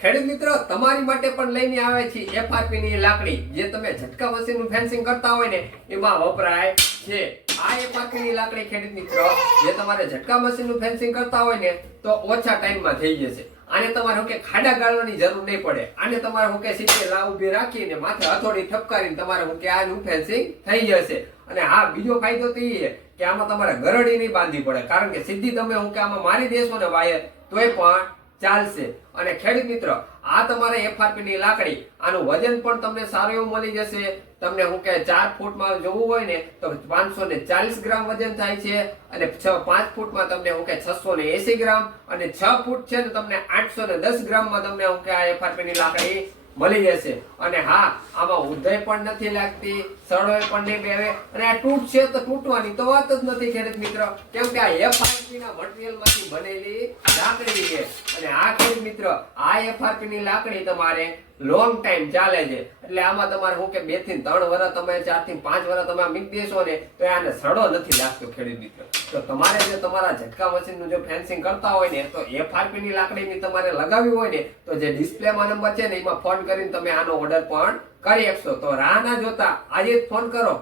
ખેડૂત મિત્રો તમારી માટે પણ લઈને આવે છે એફઆરપી ની લાકડી જે તમે ઝટકા મશીન નું ફેન્સિંગ કરતા હોય ને એમાં વપરાય છે। આ એફઆરપી ની લાકડી ખેડૂત મિત્રો જે તમારે ઝટકા મશીન નું ફેન્સિંગ કરતા હોય ને તો ઓછા ટાઈમ માં થઈ જશે। આને તમારે કે ખાડા ગાળવાની જરૂર નહીં પડે। આને તમારે હું કે સીધે લા ઊભી રાખીને માથે હથોડી ઠપકારીને તમારે હું કે આનું ફેન્સિંગ થઈ જશે। અને હા, બીજો ફાયદો તો એ કે આમાં તમારે ગરડી નહીં બાંધવી પડે, કારણ કે સીધી તમે હું કે આમાં મારી દેશો ને વાયર તોય પણ ચાલશે। અને ખેડૂત મિત્રો આ તમારે એફઆરપી ની લાકડી આનું વજન પણ તમને સારું એવું મળી જશે। તમને હું કે 4 ફૂટમાં જોવું હોય ને તો 540 ગ્રામ વજન થાય છે, અને 5 ફૂટમાં તમને હું કે 680 ગ્રામ, અને 6 ફૂટ છે ને તમને 810 ગ્રામમાં તમને હું કે આ એફઆરપી ની લાકડી મળી જશે। અને હા, આમાં ઉધઈ પણ નથી લાગતી, સડોય પણ નહીં બેવે, અને આ તૂટશે તો તૂટવાની તો વાત જ નથી ખેડૂત મિત્રો, કેમ કે આ એફઆરપી ના મટીરીયલ માંથી બનેલી લાકડી છે। અને આ ખેડૂત મિત્રો આ એફઆરપી ની લાકડી તમારે લોંગ ટાઈમ ચાલે છે, એટલે આમાં તમારે હું કે 2 થી 3 વર્ષ તમે 4 થી 5 વર્ષ તમે મૂકી દેશો ને તો આને સડો નથી લાગતો ખેડૂત મિત્રો। તો તમારે જો તમારા ઝટકા મશીન નું જો ફેન્સિંગ કરતા હોય ને તો એફઆરપી ની લાકડીની તમારે લગાવવી હોય ને તો જે ડિસ્પ્લે માં નંબર છે ને એમાં ફોન કરીને તમે આનો ઓર્ડર પણ કરી શકશો। તો રાહ ના જોતા આજે જ ફોન કરો।